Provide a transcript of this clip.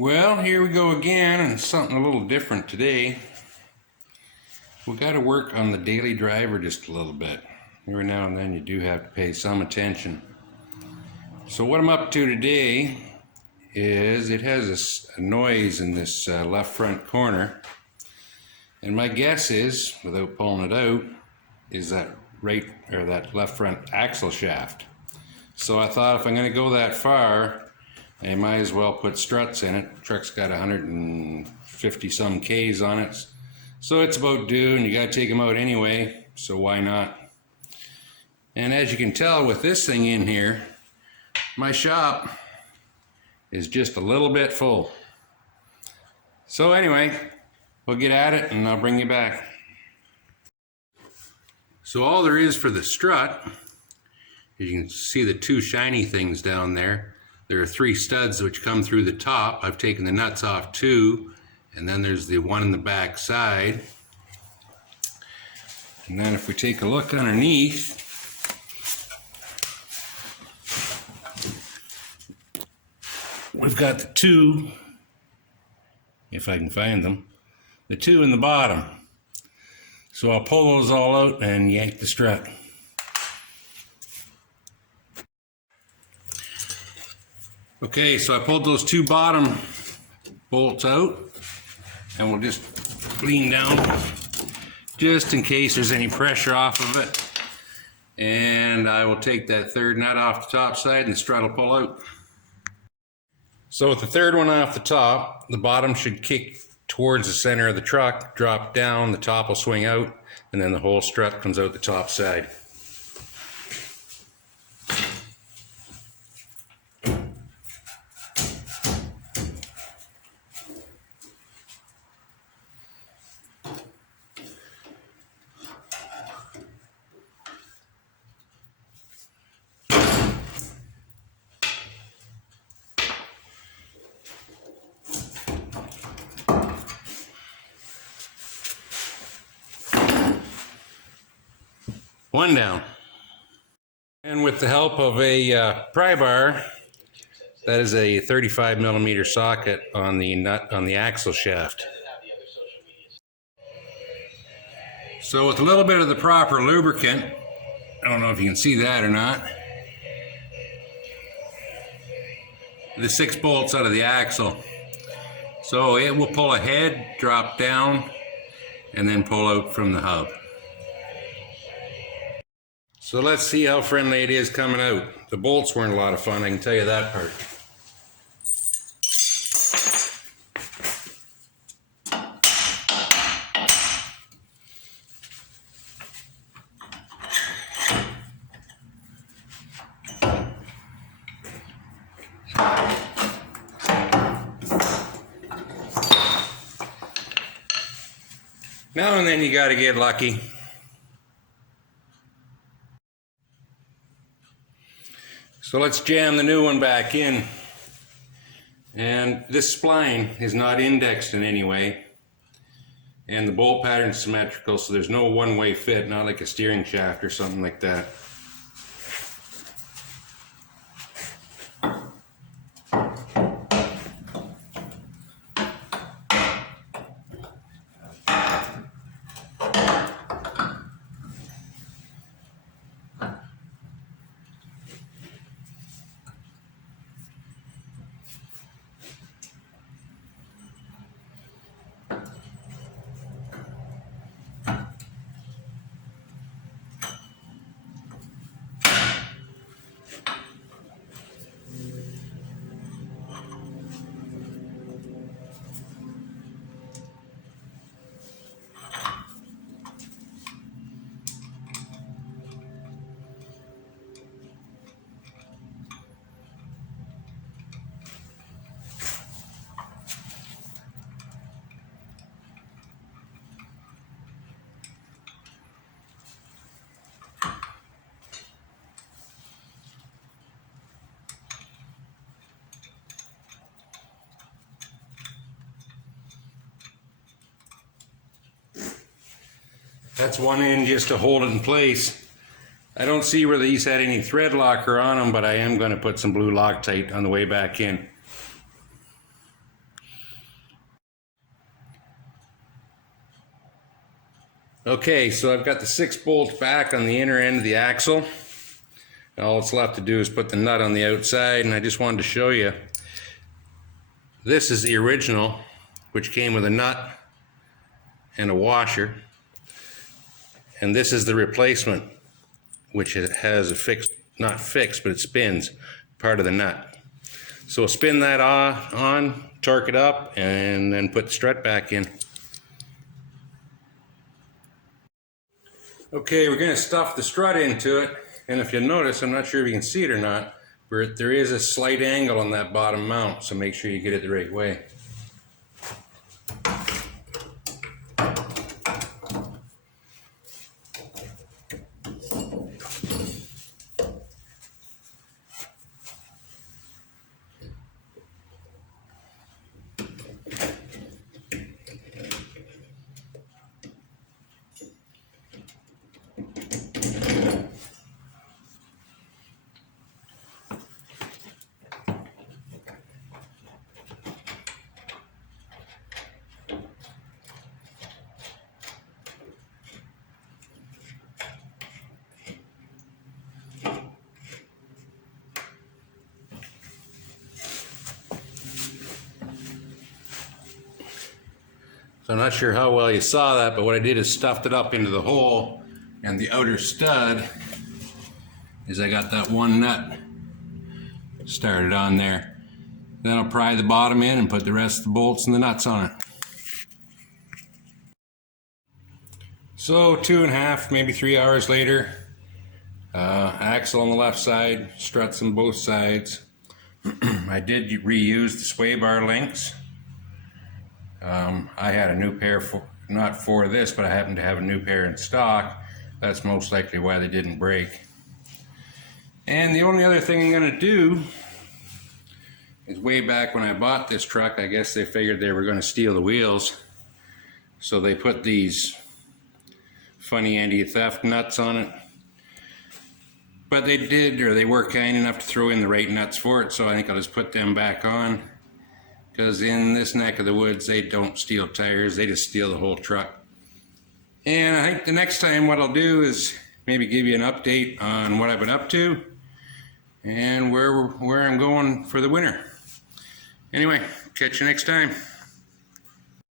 Well, here we go again, and something a little different today. We got to work on the daily driver just a little bit. Every now and then you do have to pay some attention. So what I'm up to today is it has a noise in this left front corner, and my guess is, without pulling it out, is that that left front axle shaft. So I thought if I'm going to go that far, I might as well put struts in it. The truck's got 150 some Ks on it, so it's about due, and you got to take them out anyway, so why not? And as you can tell with this thing in here, my shop is just a little bit full. So anyway, we'll get at it and I'll bring you back. So all there is for the strut, you can see the two shiny things down there. There are 3 studs which come through the top. I've taken the nuts off 2, and then there's the one in the back side. And then if we take a look underneath, we've got the 2, if I can find them, the 2 in the bottom. So I'll pull those all out and yank the strut. Okay, so I pulled those 2 bottom bolts out, and we'll just lean down just in case there's any pressure off of it. And I will take that 3rd nut off the top side and the strut will pull out. So with the 3rd one off the top, the bottom should kick towards the center of the truck, drop down, the top will swing out, and then the whole strut comes out the top side. One down. And with the help of a pry bar, that is a 35mm socket on the nut on the axle shaft. So with a little bit of the proper lubricant, I don't know if you can see that or not, the 6 bolts out of the axle. So it will pull ahead, drop down, and then pull out from the hub. So let's see how friendly it is coming out. The bolts weren't a lot of fun, I can tell you that part. Now and then you got to get lucky. So let's jam the new one back in. And this spline is not indexed in any way. And the bolt pattern is symmetrical, so there's no one-way fit, not like a steering shaft or something like that. That's one end just to hold it in place. I don't see where these had any thread locker on them, but I am going to put some blue Loctite on the way back in. Okay, so I've got the 6 bolts back on the inner end of the axle. All it's left to do is put the nut on the outside, and I just wanted to show you. This is the original, which came with a nut and a washer. And this is the replacement, which it has a fixed, not fixed, but it spins part of the nut. So we'll spin that on, torque it up, and then put the strut back in. Okay, we're going to stuff the strut into it, and if you'll notice, I'm not sure if you can see it or not, but there is a slight angle on that bottom mount, so make sure you get it the right way. So I'm not sure how well you saw that, but what I did is stuffed it up into the hole, and the outer stud is I got that one nut started on there. Then I'll pry the bottom in and put the rest of the bolts and the nuts on it. So 2.5, maybe 3 hours later, axle on the left side, struts on both sides. I did reuse the sway bar links. I had a new pair, not for this, but I happen to have a new pair in stock. That's most likely why they didn't break. And the only other thing I'm going to do is, way back when I bought this truck, I guess they figured they were going to steal the wheels. So they put these funny anti-theft nuts on it. But they did, or they were kind enough to throw in the right nuts for it, so I think I'll just put them back on. Because in this neck of the woods, they don't steal tires, they just steal the whole truck. And I think the next time what I'll do is maybe give you an update on what I've been up to and where I'm going for the winter. Anyway, catch you next time.